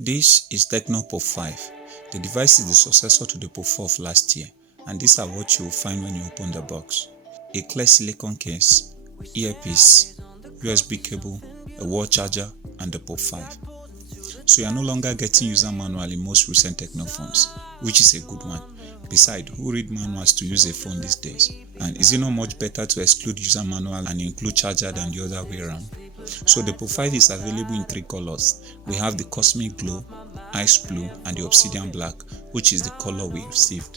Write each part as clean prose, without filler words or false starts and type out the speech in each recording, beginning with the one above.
This is Tecno Pop 5. The device is the successor to the Pop 4 of last year, and these are what you will find when you open the box. A clear silicone case, earpiece, USB cable, a wall charger, and the Pop 5. So you are no longer getting user manual in most recent Tecno phones, which is a good one. Besides, who read manuals to use a phone these days? And is it not much better to exclude user manual and include charger than the other way around? So the Pop 5 is available in 3 colors. We have the Cosmic Glow, Ice Blue, and the Obsidian Black, which is the color we received.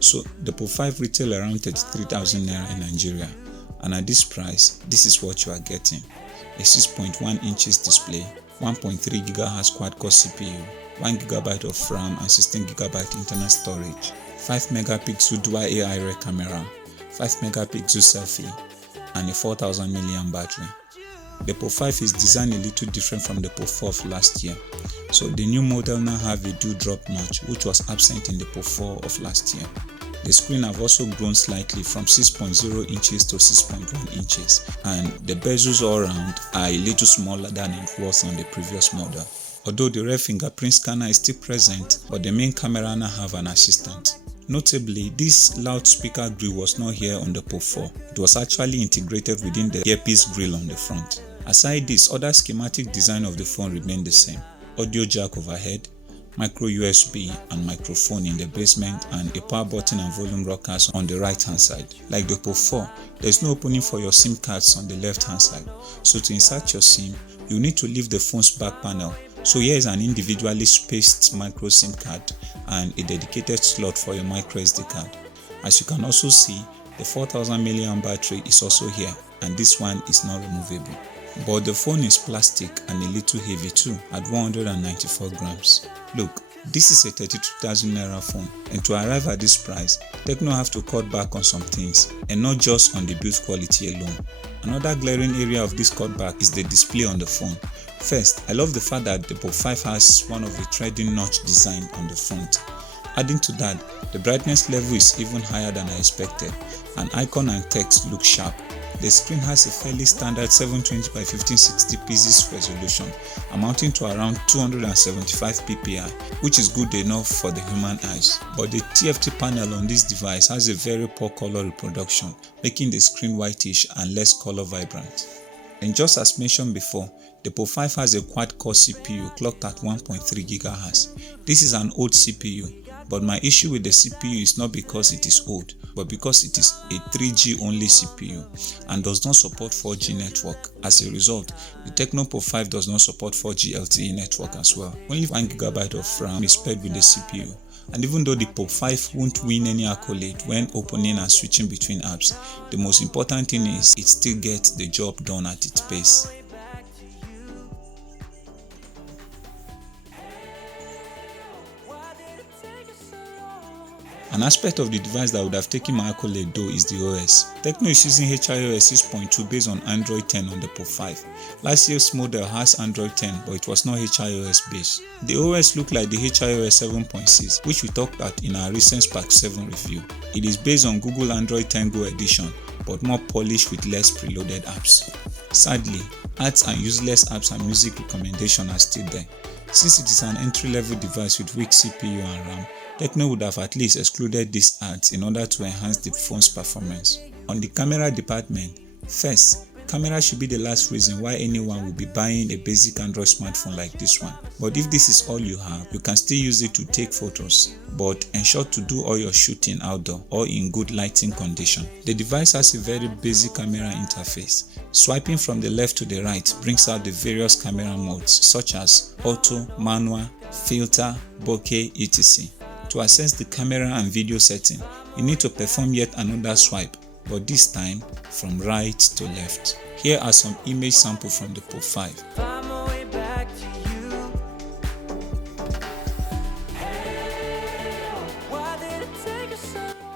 So the Pop 5 retail around 33,000 naira in Nigeria, and at this price, this is what you are getting: a 6.1 inches display, 1.3 GHz quad-core CPU, 1 GB of RAM and 16 GB internal storage, 5 megapixel dual AI rear camera, 5 megapixel selfie, and a 4000 mAh battery. The Pop 5 is designed a little different from the Pop 4 of last year. So the new model now have a dewdrop notch, which was absent in the Pop 4 of last year. The screen have also grown slightly from 6.0 inches to 6.1 inches, and the bezels all around are a little smaller than it was on the previous model. Although the rear fingerprint scanner is still present, but the main camera now have an assistant. Notably, this loudspeaker grill was not here on the Pop 4. It was actually integrated within the earpiece grill on the front. Aside this, other schematic design of the phone remained the same. Audio jack overhead, micro USB and microphone in the basement, and a power button and volume rockers on the right hand side. Like the Pop 4, there is no opening for your SIM cards on the left hand side. So to insert your SIM, you need to leave the phone's back panel. So here is an individually spaced micro SIM card and a dedicated slot for your micro SD card. As you can also see, the 4000 mAh battery is also here, and this one is not removable. But the phone is plastic and a little heavy too, at 194 grams. Look, this is a 32,000 naira phone, and to arrive at this price, Tecno have to cut back on some things, and not just on the build quality alone. Another glaring area of this cutback is the display on the phone. First, I love the fact that the Pop 5 has one of the threading notch design on the front. Adding to that, the brightness level is even higher than I expected, and icon and text look sharp. The screen has a fairly standard 720 by 1560 pixels resolution, amounting to around 275 ppi, which is good enough for the human eyes. But the TFT panel on this device has a very poor color reproduction, making the screen whitish and less color vibrant. And just as mentioned before, the Pop 5 has a quad-core CPU clocked at 1.3 GHz. This is an old CPU, but my issue with the CPU is not because it is old, but because it is a 3G only CPU and does not support 4G network. As a result, the Tecno Pop 5 does not support 4G LTE network as well. Only 1 GB of RAM is paired with the CPU. And even though the Pop 5 won't win any accolade when opening and switching between apps, the most important thing is it still gets the job done at its pace. An aspect of the device that would have taken my accolade though is the OS. Tecno is using HiOS 6.2 based on Android 10 on the Pop 5. Last year's model has Android 10, but it was not HiOS based. The OS looked like the HiOS 7.6, which we talked about in our recent Spark 7 review. It is based on Google Android 10 Go edition, but more polished with less preloaded apps. Sadly, ads and useless apps and music recommendation are still there. Since it is an entry-level device with weak CPU and RAM, Tecno would have at least excluded these ads in order to enhance the phone's performance. On the camera department, first, camera should be the last reason why anyone will be buying a basic Android smartphone like this one. But if this is all you have, you can still use it to take photos, but ensure to do all your shooting outdoor or in good lighting condition. The device has a very basic camera interface. Swiping from the left to the right brings out the various camera modes such as auto, manual, filter, bokeh, etc. To access the camera and video setting, you need to perform yet another swipe, but this time from right to left. Here are some image samples from the Pop 5.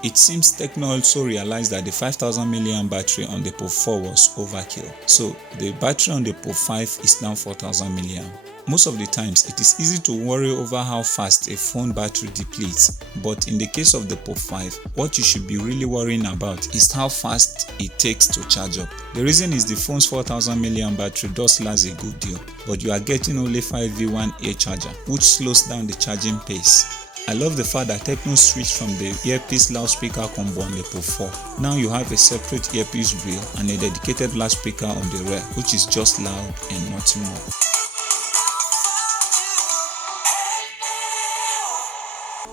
It seems Tecno also realized that the 5000 mAh battery on the Pop 4 was overkill, so the battery on the Pop 5 is now 4000 mAh. Most of the times, it is easy to worry over how fast a phone battery depletes, but in the case of the POP5, what you should be really worrying about is how fast it takes to charge up. The reason is the phone's 4000 mAh battery does last a good deal, but you are getting only 5V1A charger, which slows down the charging pace. I love the fact that Tecno switched from the earpiece loudspeaker combo on the POP4. Now you have a separate earpiece grill and a dedicated loudspeaker on the rear, which is just loud and nothing more.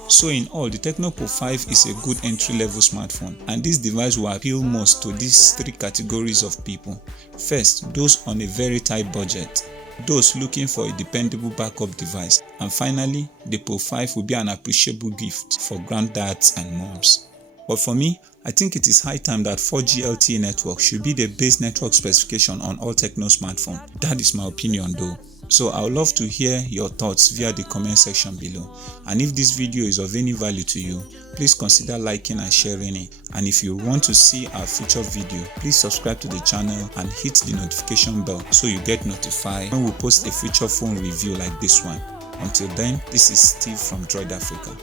So in all, the Tecno Pop5 is a good entry-level smartphone, and this device will appeal most to these three categories of people. First, those on a very tight budget, those looking for a dependable backup device, and finally, the Pop5 will be an appreciable gift for granddads and moms. But for me, I think it is high time that 4G LTE network should be the base network specification on all Tecno smartphones. That is my opinion though. So I would love to hear your thoughts via the comment section below. And if this video is of any value to you, please consider liking and sharing it. And if you want to see our future video, please subscribe to the channel and hit the notification bell so you get notified when we post a future phone review like this one. Until then, this is Steve from Droid Africa.